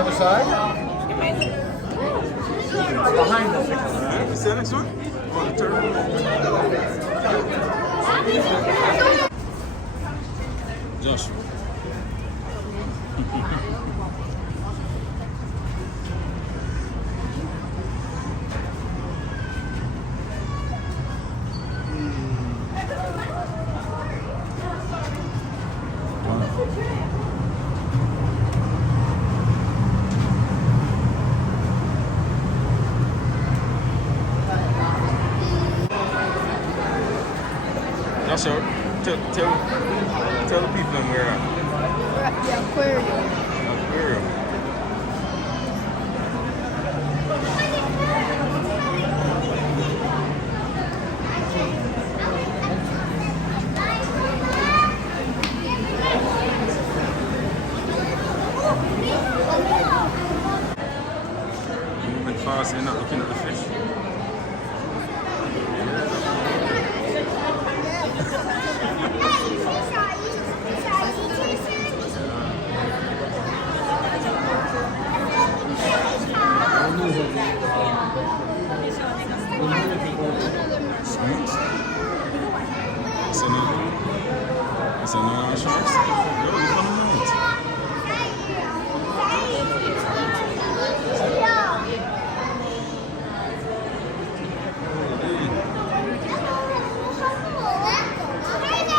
other side. Behind us. Is that next one? Oh, the turtle. Josh. Josh, tell the people where we're at. We're at the aquarium. Aquarium. Moving fast, you're not looking at the fish. It's another sharks. Yo, look on the mount.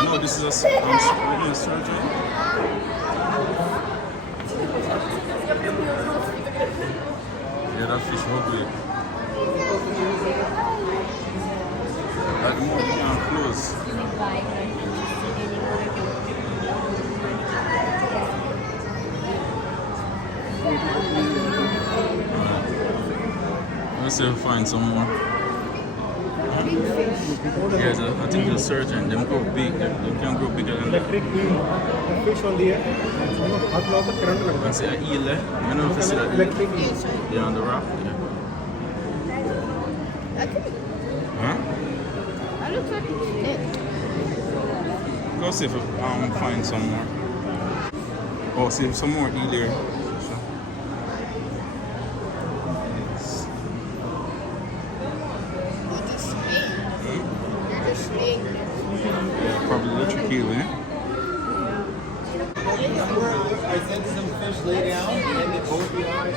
No, this is a surgery. Yeah, that fish ugly. At the moment, you can't close. Let's see if we find some more. Yeah, I think the surgeon, them grow big. They can grow bigger than that. Fish on the air. हाथ लगाओ तो current लगता I see an eel there. I don't know if you see that eel. Electric Yeah, on the rock. Yeah. Huh? That looks like a stick. Go see if we find some more. Oh, see if some more eel there. Yeah, probably electric eel, eh? I sent some fish lay down and they both behind.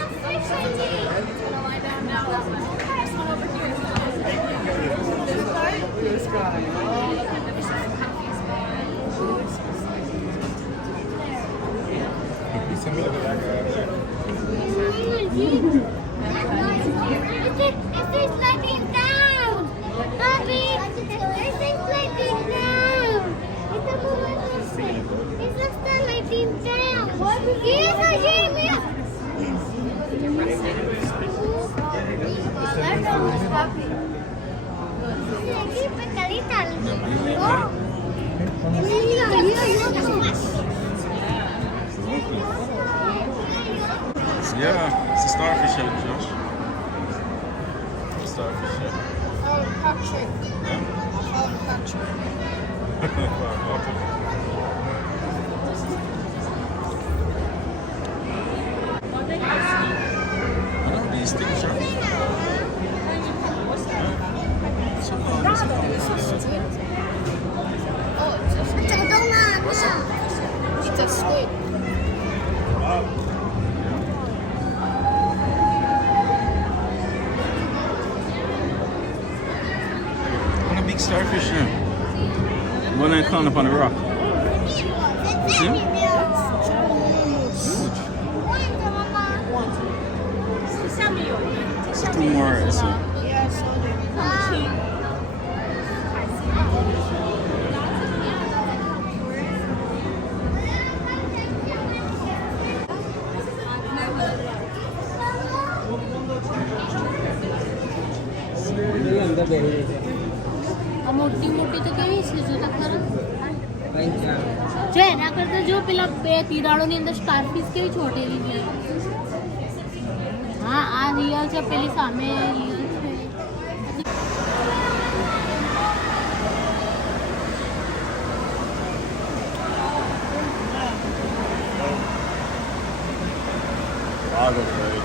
It's sliding down! Bobby! It's sliding down! It's sliding down! Yes, I hear you! Yeah, it's a starfish head, Josh. Starfish head. I know these things, right? So It's a squid. what a big starfish here. One that climbed up on the rock. See? It's two more. It's a, Yeah, so they're મોટી મોટી તો કેવી છે જો તો ખરા જો એના કરતા જો પેલા બે તિરાડોની અંદર સ્ટારફિશ કેવી છોટેલી છે હા આ રિયલ છે પેલી સામે રિયલ છે Argo Bird.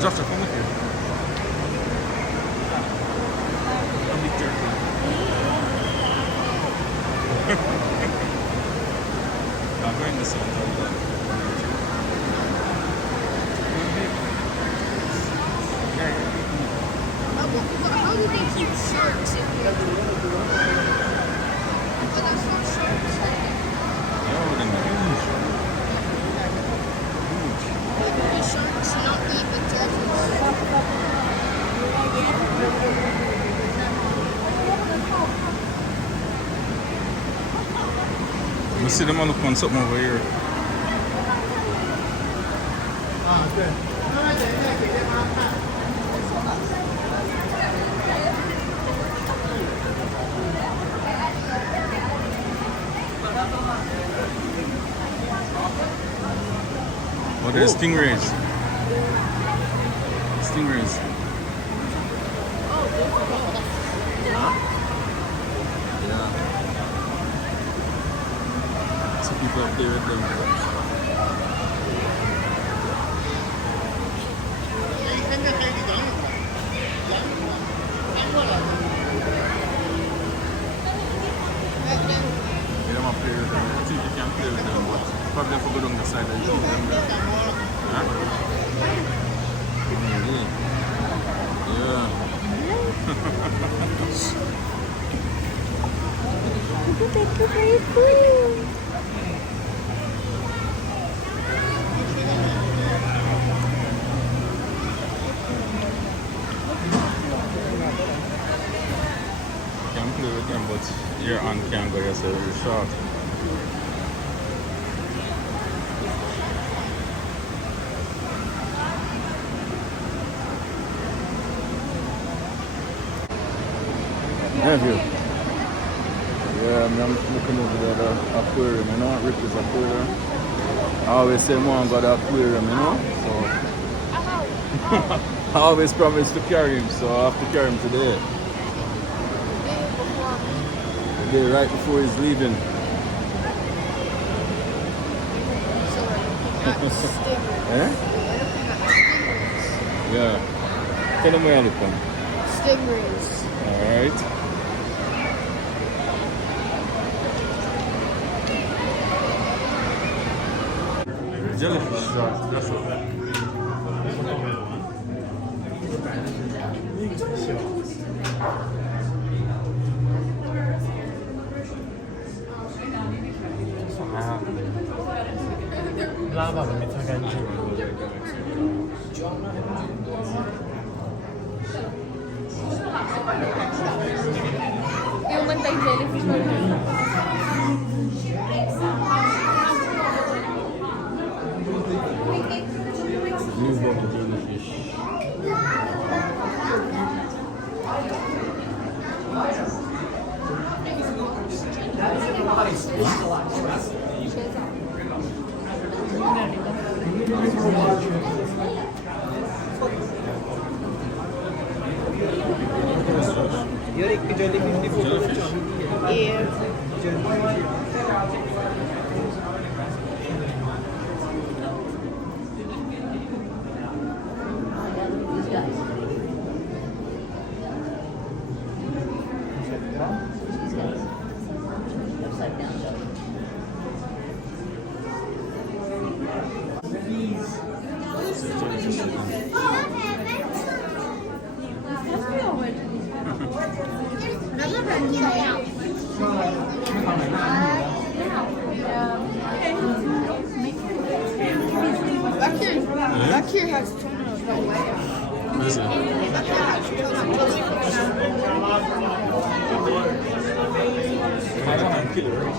Zawsze pomyślę. A big turkey. I'm going to say How do they keep sharks in here? But there's no sharks in here. Oh, then huge. The sharks not eat the turtles. We see them on look on something over here. Oh, there's stingrays. Stingrays. Yeah. Some people up there at them. You don't want to play with them. I think you can play with them, but probably have to go down the side and shoot them there. Huh? Really? Yeah. Can play with them, but your hand can't go yourself, you're short. Nephew. Yeah, I'm looking over there, the aquarium, you know, Ripley's aquarium. I always say more about the aquarium, you know, so I always promise to carry him, so I have to carry him today. The day right before he's leaving. Eh? Yeah. Tell him where I look from. Stingrays. Alright. Jellyfish, that's what. Yung mantay jellyfish mo. Move on to jellyfish. You're a jellyfish photo. Yeah. Back here has tunnels, no way. What is it? Back here has tunnels. I can't kill it, right?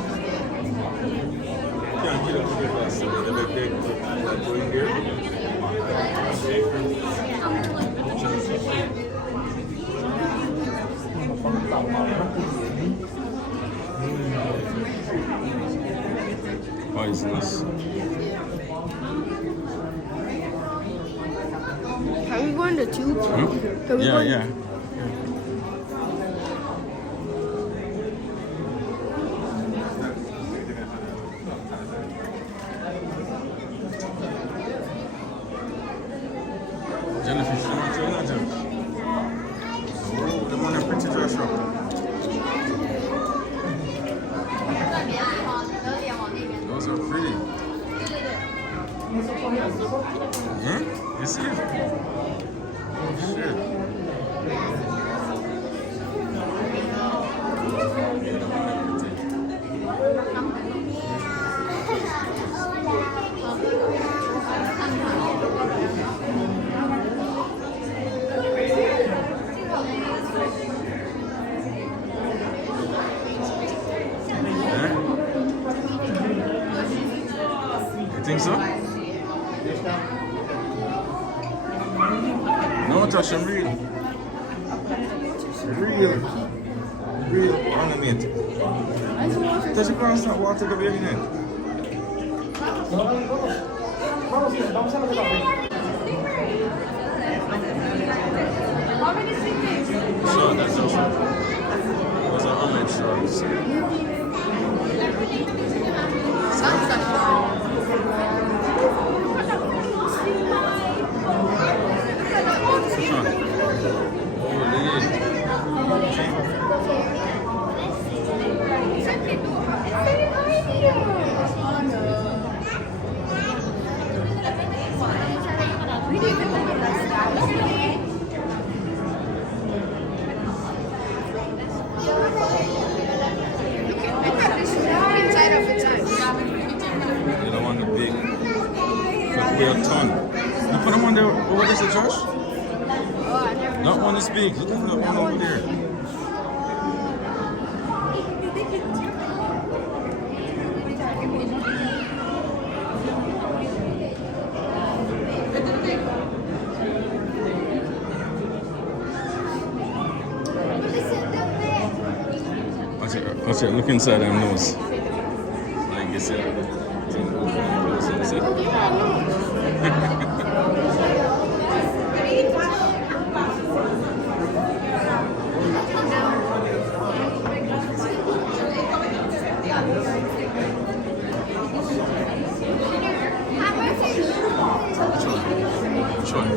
Can't kill it with the glass, so they like going here. poisonous. Can we go in the tube? Hmm? Can we go in- Yeah. Jellyfish, you want to try that, Josh? Oh, the one in pretty Joshua. Those are pretty. Hmm? You see it? Oh, shit. Eh? You think so? No, Tosh, I'm real. Real animated. Touch the grass, not water, go baby net. Sure, that's awesome. Those are homemade sharks. Inside of inside. You don't want the big. But we're a ton. You put them on there. What is it, Josh? Oh, I never. That one is big. Look at that one over there. Watch it. Look inside them nose. Like you said. See? Which one?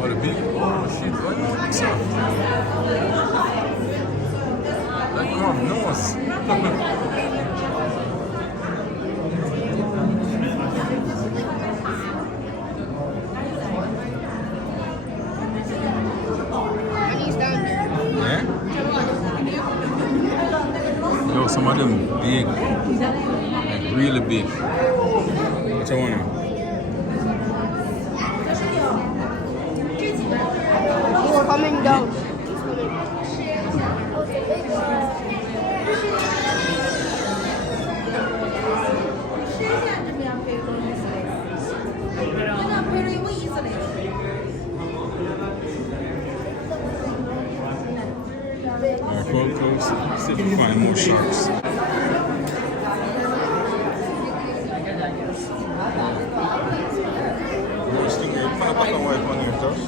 Oh, the big. Oh, shit. What is that? Like, come on, nose. Money's down there. Yeah? Yo, some of them big. Like, really big. Which one? He's coming down. Alright, go close. See if we find more sharks. More stingray. Put a black and white on here, Josh.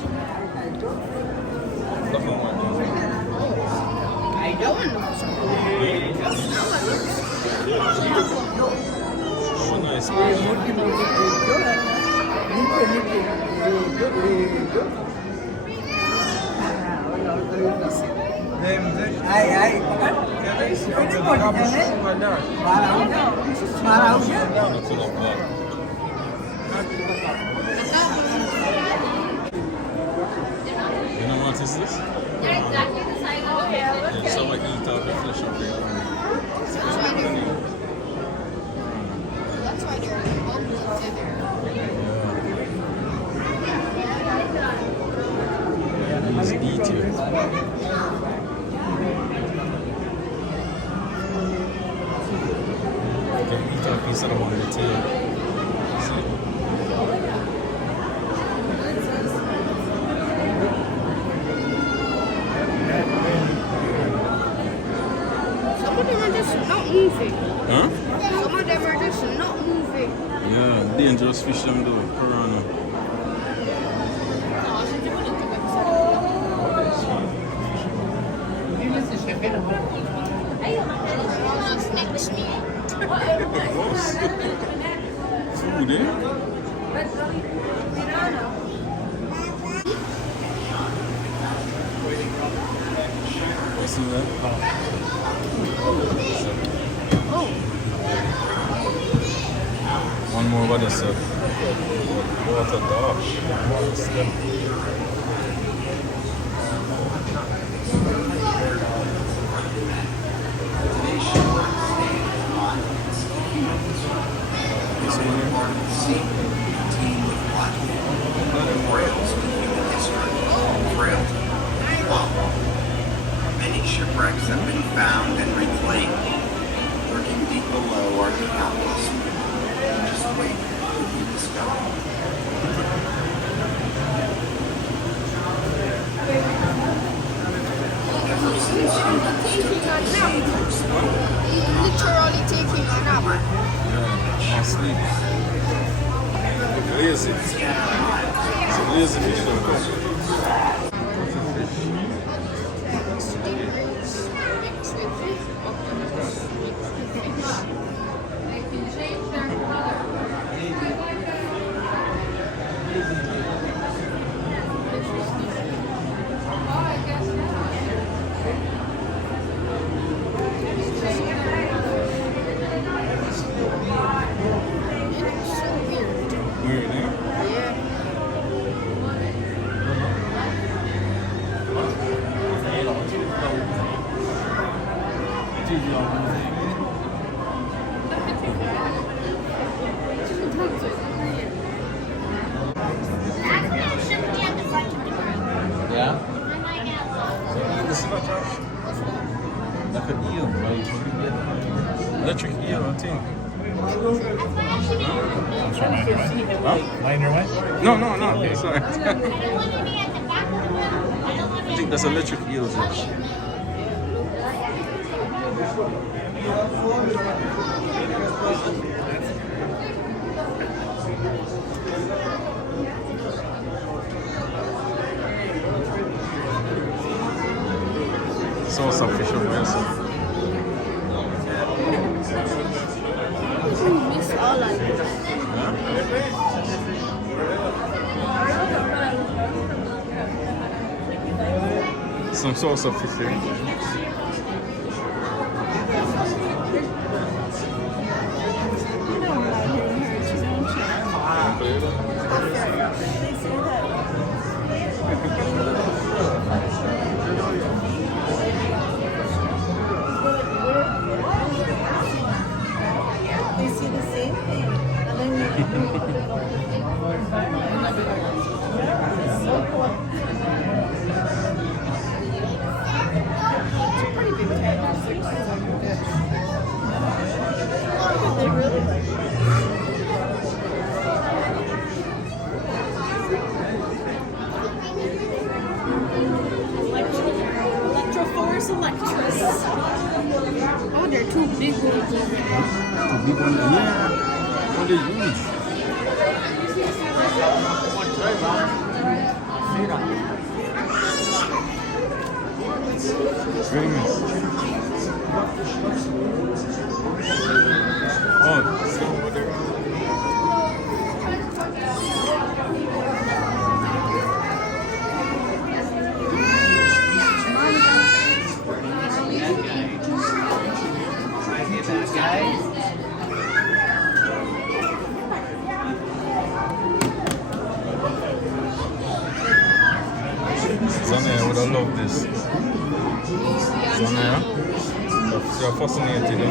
Black and white on here. That one looks So nice. You know what is this? They're exactly the size of a fish. Yeah, so I eat out the flesh of it. That's why they're all together. He's eating. They eat a piece of the one on the tail. See? Some of them are just not moving. Huh? Some of them are just not moving. dangerous fish them do, piranha. Next me. Food, eh? What's in there? One more what is it? Water dog. This one Many shipwrecks have been found and reclaimed. Lurking deep below are countless. Just wait to be discovered. Ever since humans took to the sea to explore, Literally taking a nap. I'll sleep. Lazy. It's a lazy fish. Mixed with octopus. Weird, eh? Yeah. Yeah? I might have This is not Josh. Like an eel, right? Electric eel, I think. Minor what? No, sorry. I don't want to be at the back of the room. I don't want I think that's electric eel, Josh. So some fish over here, so. Miss all of it. Some sauce of fish here. They see the same thing. And then so cool. They really Electroforce Electrus. Oh, they're two big ones. The big one, yeah. Oh, they're huge. Very nice. Oh, see over there. Zanaya would have loved this. Zanaya, you're fascinated, you know?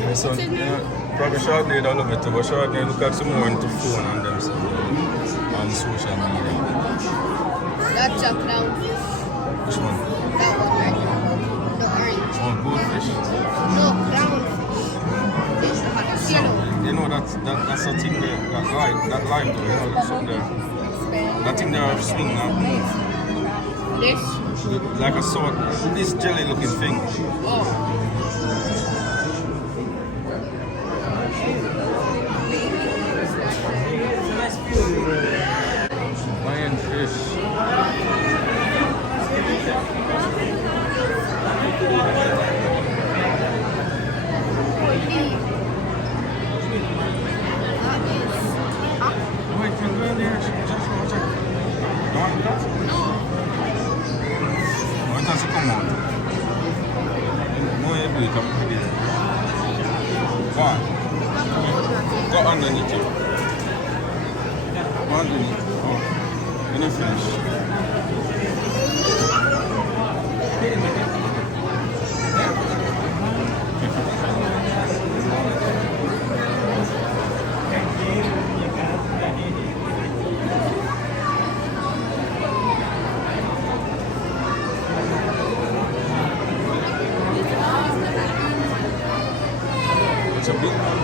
Yeah, so, yeah, probably Chardonnay would love it too, but Chardonnay look at some more into phone and them stuff, on social media. That's a clownfish. Which one? That one right there. The orange. Oh, goldfish. No, clownfish. It's the yellow. You know that's a thing there, that live though, you know, that's something there. That thing there swing now move. This. Like a sword, this jelly looking thing. Oh. 1 minute. Oh, when you finish. It's a big one.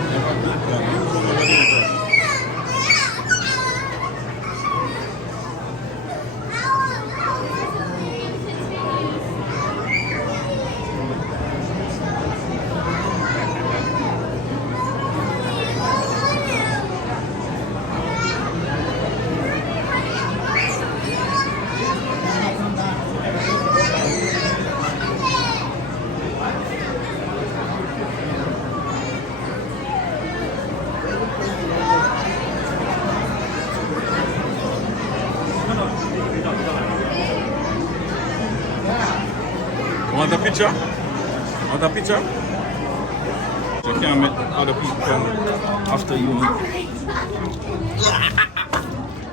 Want a picture? Want a picture? So you can't make other people come after you.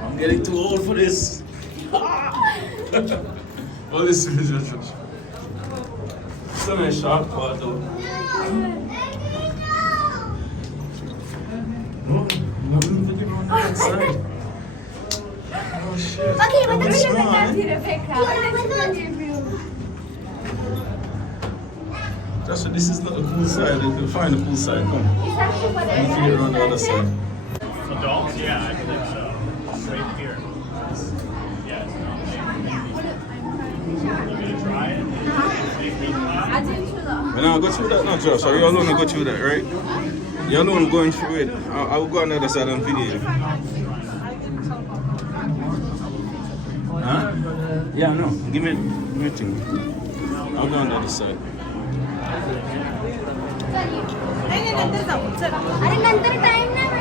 I'm getting too old for this. What is this? So many sharp part though. No, nothing for you on that side. Oh shit. Okay, but What's that's wrong? Joshua, this is not the cool side. You'll find the cool side. Come. If you're on the other side. Adults? Yeah, I believe so. Right here. Yes. You gonna try it? When I go through that now, Josh, are you alone to go through that, right? You're alone going through it. I will go on the other side and video you. Huh? Yeah, no. Give me a thing. I'll go on the other side. अरे नंतर time नाही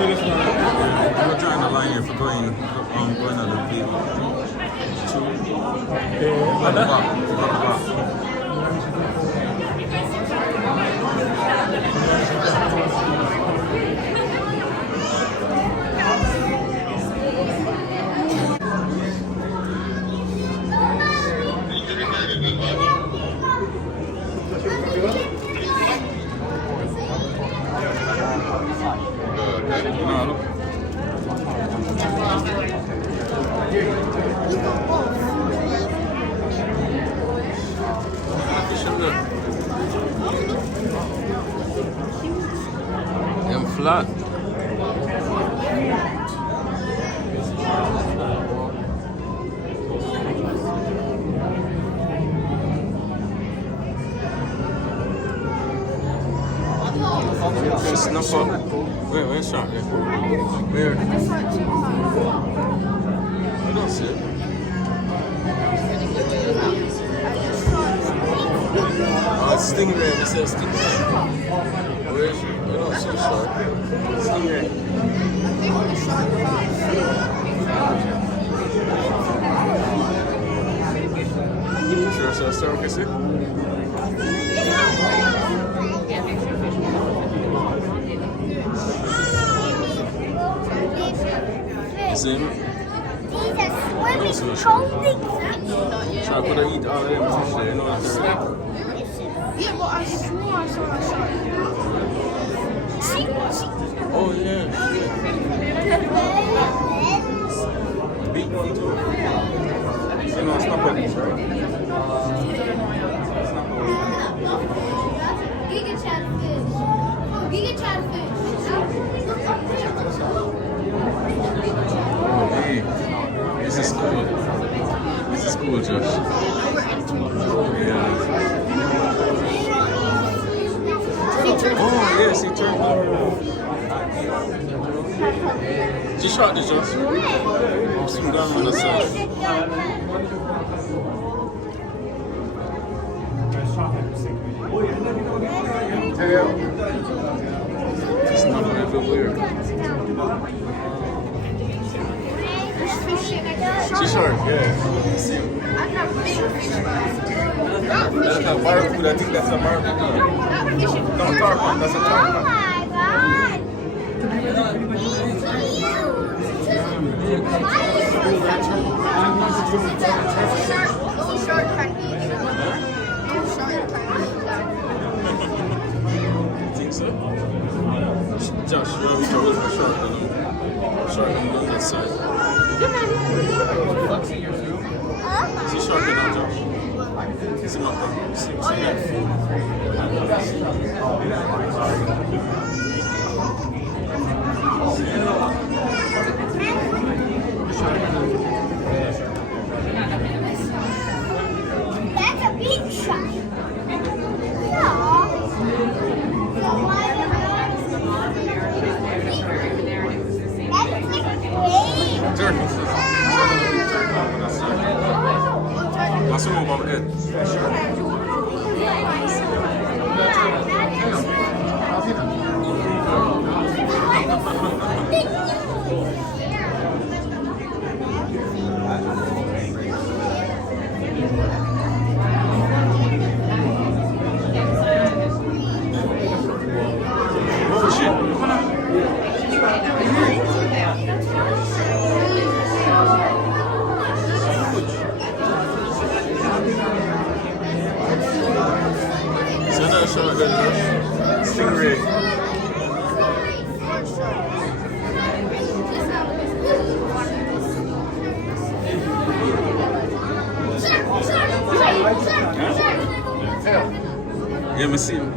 We're trying to line here for going on the field. At the back. No, look. I'm flat. Okay, snap up. Where's Charlie? Where? I don't see it. Oh, it's Stingray. It says Stingray. Where is she? I don't see Shark. Stingray. Sure, it's a Shark, is it? See him? These are swimming coating. Shark could have eat all of them fish there, you know what I'm saying? Yeah, but I swore I saw a shark. Oh yeah. Big one too. You know, snapper fish, right? Giga chatfish. Giga chatfish. Oh hey. This is cool. This is cool, Josh. Yeah. Oh yes, he turned up. Just shot this, Josh. Swim down on the side. It's not everywhere. Sea shark, yeah. See him. That's a barracuda. I think that's a barracuda. No, tarpon. That's a Oh tarpon. my god. No shark can eat that. No shark can eat that. You think so? Josh, you want me to hold the shark? Shark on the other side. See shark in now, Josh. See my see that. That's a big shark. Yeah. That looks like a wave. Turkey. That's some over my head. Oh shit. Is that another shark there, Josh? Stingray. Yeah, me see him.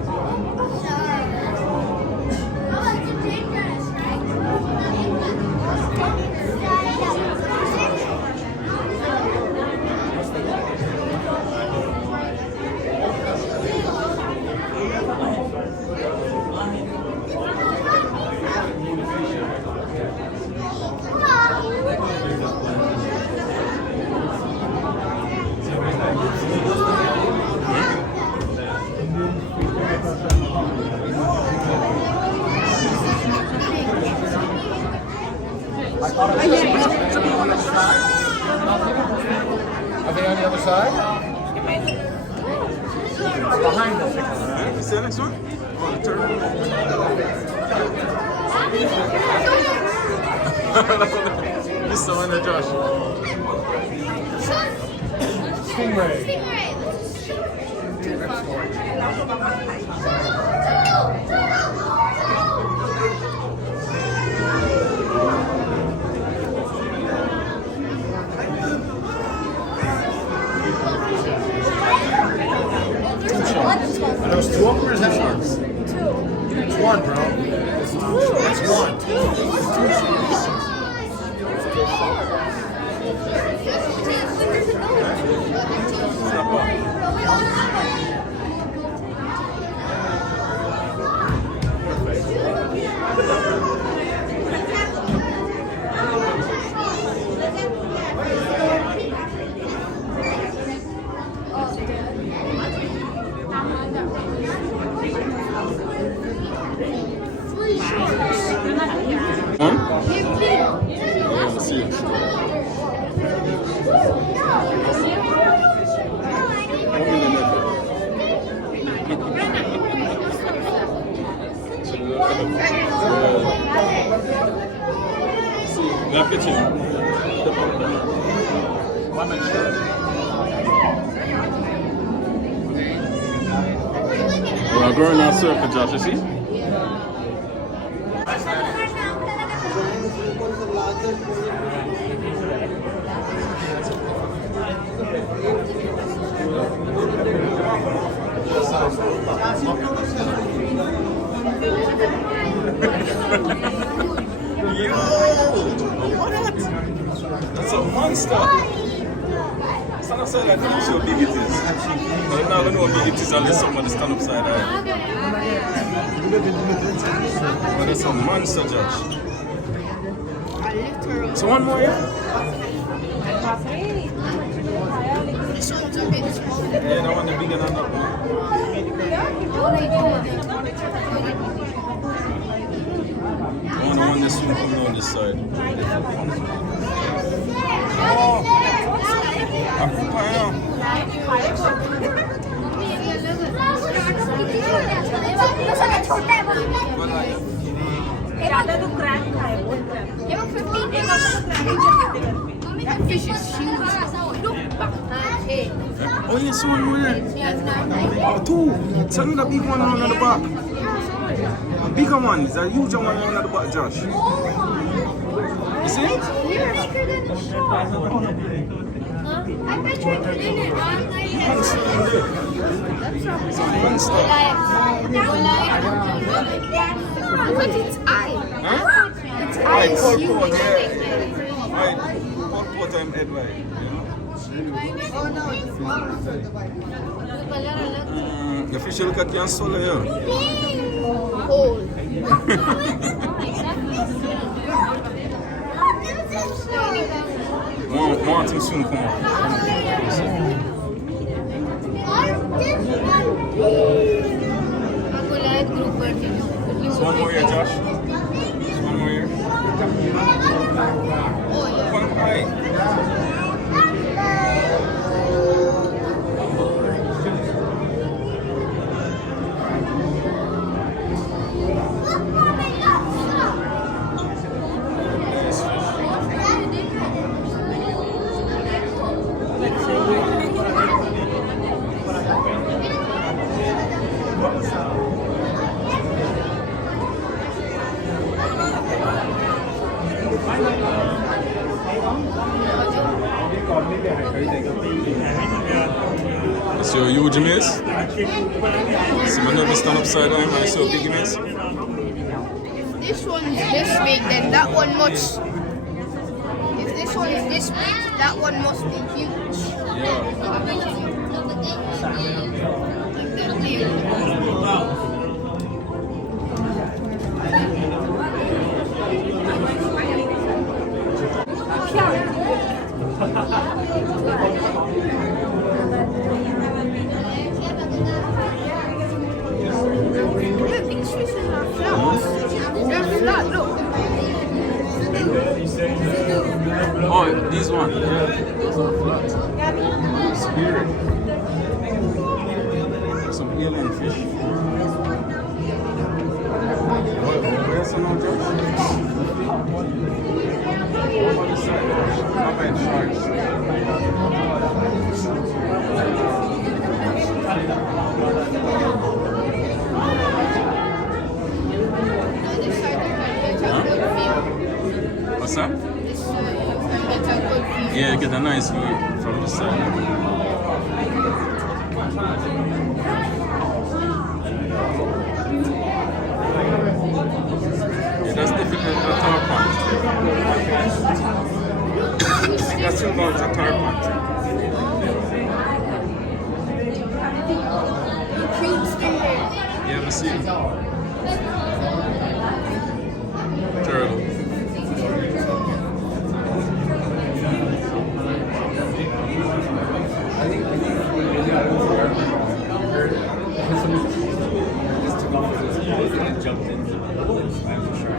Are they on the other side? Behind us. You see the next one? Oh, the turtle. This is the one there, Josh. Stingray. Are those two of them or is that sharks? Two. It's one, bro. It's one. One? Yeah, let's see it. Open the net. We have kitchen. We're going in a circle, Josh, you see? Yo! What? That's a monster! Stand upside like how sure big it is. But you're not gonna know how big it is unless somebody stand upside down. But that's a monster, Josh. So one more, yeah? This one's a bit small. Yeah, that one the bigger than that one. The one that's soon coming on this side. Oh! A Koopa, yeah. ज़्यादा तो crack का है बहुत crack ये 15 एक आपको That fish is huge. Oh, yeah, so one more there. Oh, two. Tell me the big one on the back. A bigger one. It's a huge one on the back, Josh. You see it? You're bigger than the shark. I bet you can in it. It's a monster. Look at its eye. Huh? Its Right, eye is cold huge. pot, yeah. Right, cold pot I'm head right. The fish look at you and swallow you. Cold. Want him soon come on. One more here, Josh. One more here. One eye. See how huge it is? See my never stand upside down, I see how big it is? This one is this big, then that one must. If this one is this big, that one must be huge. Look, these fishes are flat. They're flat, look. Oh, this one. Yeah, those are flat. Spirit. Some alien fish. Where's some more drugs? What about this side? How about sharks? What's that? Yeah, get a nice view from the side. Yeah, that's definitely a tar pond. That's still about a tar pond. Cute stingray. Yeah, I see it. Turtle. Jumped into the bullets. I'm for sure.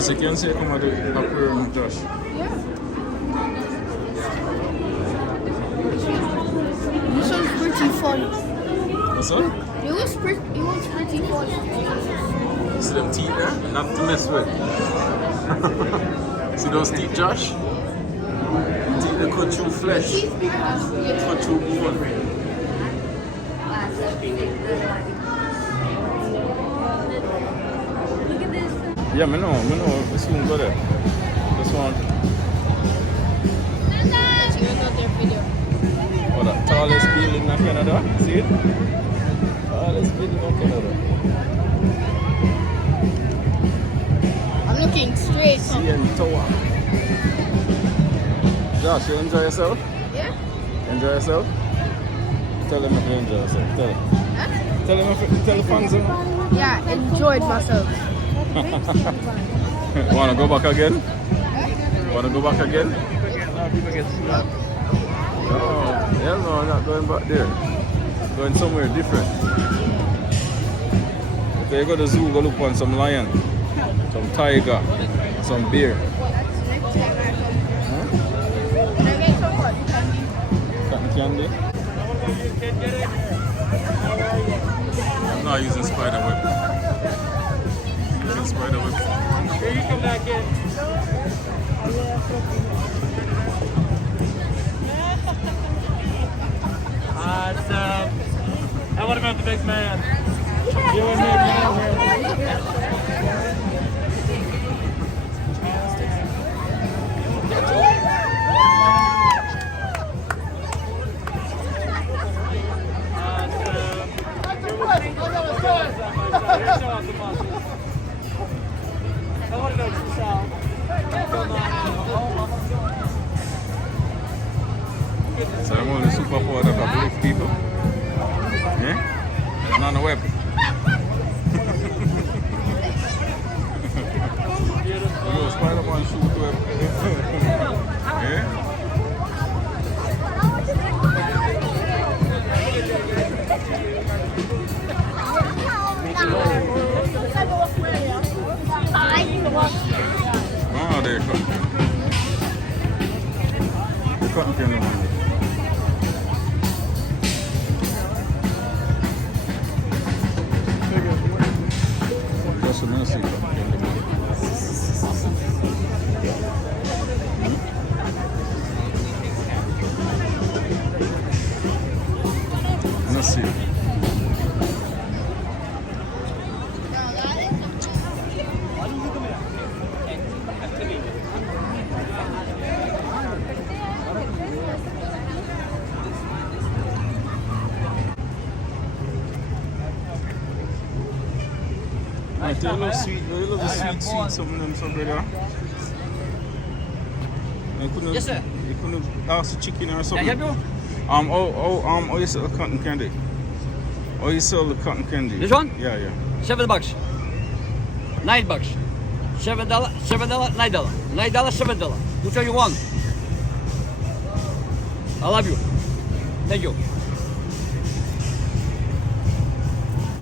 Lisa, can you say come on the aquarium, Josh? This one's pretty fun. What's up? It looks pretty fun. See them teeth there? Not to mess with. See those teeth, Josh? Teeth that cut through flesh. Cut through bone. Yeah, I know, we soon go there. This one. Oh, the tallest building in Canada. See it? Tallest building in Canada. I'm looking straight up. CN Tower. Josh, you enjoy yourself? Yeah? Enjoy yourself? Tell them if you enjoy yourself. Tell them. Huh? Tell the fans. Yeah, enjoyed myself. Wanna go back again? Wanna go back again? No, hell no, I'm not going back there. Going somewhere different. If you go to the zoo, go look on some lion, some tiger, some bear. Cotton candy? I'm not using spider web. Using spider web. Here you come back in. Awesome. And what about the big man? You and me, So I'm only super power that I believe people. Yeah? Not on the web. You know, Spider-Man shoot web. Yeah? Oh, they're cutting. They're cutting candy money. That's a nice thing. Let's see. They love sweet, they love the sweet, something them, so brother. Yes, sir. You couldn't ask the chicken or something. Can I help Oh, you sell the cotton candy? Oh, you sell the cotton candy? This one? Yeah, yeah. $7. $9. $7, $9. $9, $7. Which one you want? I love you. Thank you.